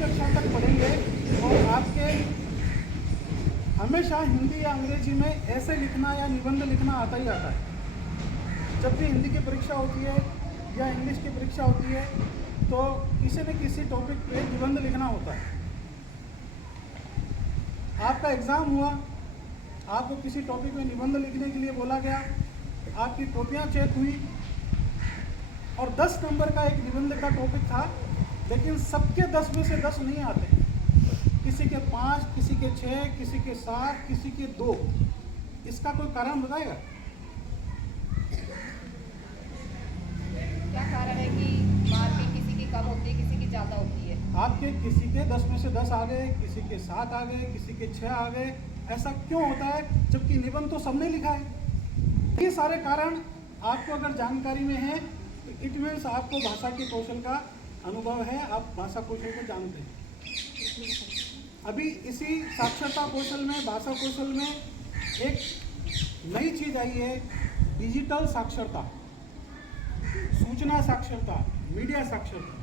कक्षा तक पढ़ेंगे और आपके हमेशा हिंदी या अंग्रेजी में ऐसे लिखना या निबंध लिखना आता ही आता है। जब भी हिंदी की परीक्षा होती है या इंग्लिश की परीक्षा होती है तो किसी न किसी टॉपिक पे निबंध लिखना होता है। आपका एग्ज़ाम हुआ, आपको किसी टॉपिक में निबंध लिखने के लिए बोला गया, आपकी कॉपियाँ चेक हुई और 10 नंबर का एक निबंध का टॉपिक था, लेकिन सबके 10 में से 10 नहीं आते। किसी के 5, किसी के 6, किसी के 7, किसी के 2। इसका कोई कारण बताएगा? क्या कारण है कि मार्किंग किसी की कम होती है, किसी की ज़्यादा होती है? आपके किसी के 10 में से 10 आ गए, किसी के 7 आ गए, किसी के 6 आ गए। ऐसा क्यों होता है जबकि निबंध तो सबने लिखा है? ये सारे कारण आपको अगर जानकारी में है तो इट मीन्स आपको भाषा के कौशल का अनुभव है, आप भाषा कौशल को जानते हैं। अभी इसी साक्षरता कौशल में, भाषा कौशल में एक नई चीज़ आई है, डिजिटल साक्षरता, सूचना साक्षरता, मीडिया साक्षरता।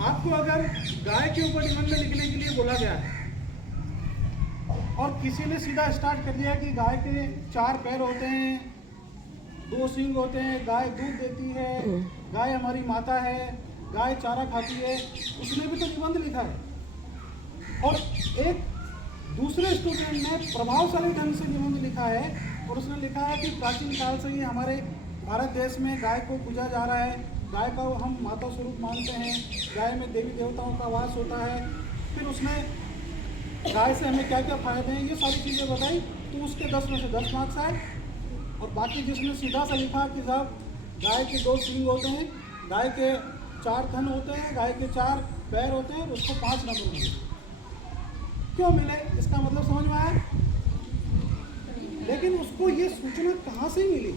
आपको अगर गाय के ऊपर निबंध लिखने के लिए बोला गया है और किसी ने सीधा स्टार्ट कर दिया कि गाय के 4 पैर होते हैं, 2 सींग होते हैं, गाय दूध देती है, गाय हमारी माता है, गाय चारा खाती है, उसने भी तो निबंध लिखा है। और एक दूसरे स्टूडेंट ने प्रभावशाली ढंग से निबंध लिखा है और उसने लिखा है कि प्राचीन काल से ही हमारे भारत देश में गाय को पूजा जा रहा है, गाय का हम माता स्वरूप मानते हैं, गाय में देवी देवताओं का वास होता है। फिर उसने गाय से हमें क्या क्या फायदे हैं, ये सारी चीज़ें बताई, तो उसके 10 में से 10 मार्क्स आए। और बाकी जिसने सीधा सा लिखा कि साहब गाय के 2 सींग होते हैं, गाय के 4 थन होते हैं, गाय के 4 पैर होते हैं, उसको 5 नंबर मिले। क्यों मिले? इसका मतलब समझ में आया? लेकिन उसको ये सूचना कहाँ से मिली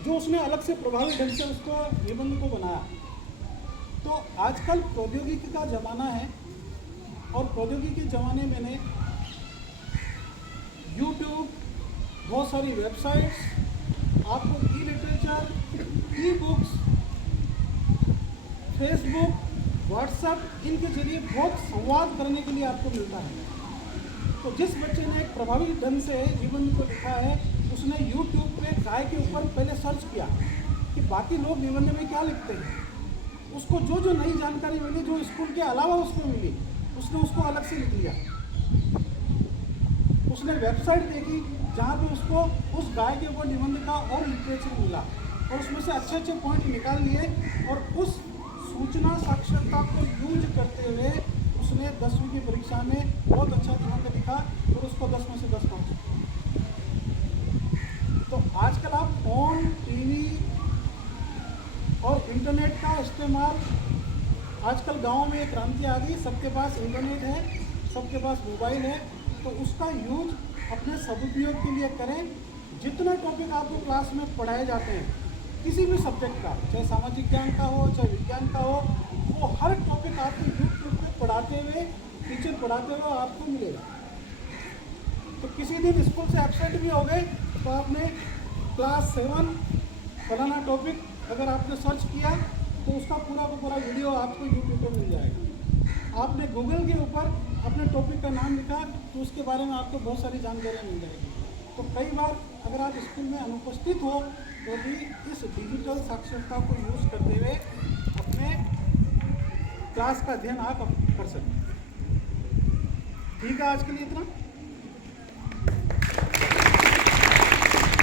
जो उसने अलग से प्रभावी ढंग से उसको निबंध को बनाया? तो आजकल प्रौद्योगिकी का ज़माना है और प्रौद्योगिकी के ज़माने में यूट्यूब, बहुत सारी वेबसाइट्स, आपको e literature, e books, Facebook, WhatsApp, इनके जरिए बहुत संवाद करने के लिए आपको मिलता है। तो जिस बच्चे ने एक प्रभावी ढंग से निबंध को लिखा है, उसने यूट्यूब पे गाय के ऊपर पहले सर्च किया कि बाकी लोग निबंध में क्या लिखते हैं। उसको जो जो नई जानकारी मिली, जो स्कूल के अलावा उसको मिली, उसने उसको अलग से लिख लिया। उसने वेबसाइट देखी जहाँ पे उसको उस गाय के ऊपर निबंध का और लिटरेचर मिला और उसमें से अच्छे अच्छे पॉइंट निकाल लिए और उस सूचना साक्षरता को यूज करते हुए उसने 10वीं की परीक्षा में बहुत अच्छा निबंध लिखा और उसको 10 में से 10 मार्क्स। तो आजकल आप फोन, टीवी और इंटरनेट का इस्तेमाल, आजकल गांव में एक क्रांति आ गई, सबके पास इंटरनेट है, सबके पास मोबाइल है, तो उसका यूज अपने सदुपयोग के लिए करें। जितना टॉपिक आपको क्लास में पढ़ाए जाते हैं, किसी भी सब्जेक्ट का, चाहे सामाजिक ज्ञान का हो, चाहे विज्ञान का हो, वो हर टॉपिक आपको यूट्यूब पे पढ़ाते हुए, टीचर पढ़ाते हुए आपको मिलेगा। तो किसी दिन स्कूल से एब्सेंट भी हो गए तो आपने क्लास 7 फलाना टॉपिक अगर आपने सर्च किया तो उसका पूरा का पूरा वीडियो आपको यूट्यूब पर मिल जाएगा। आपने गूगल के ऊपर अपने टॉपिक का नाम लिखा तो उसके बारे में आपको बहुत सारी जानकारी मिल जाएगी। तो कई बार अगर आप स्कूल में अनुपस्थित हो तो भी इस डिजिटल साक्षरता को यूज़ करते हुए अपने क्लास का अध्ययन आप कर सकते हैं। ठीक है, आज के लिए इतना।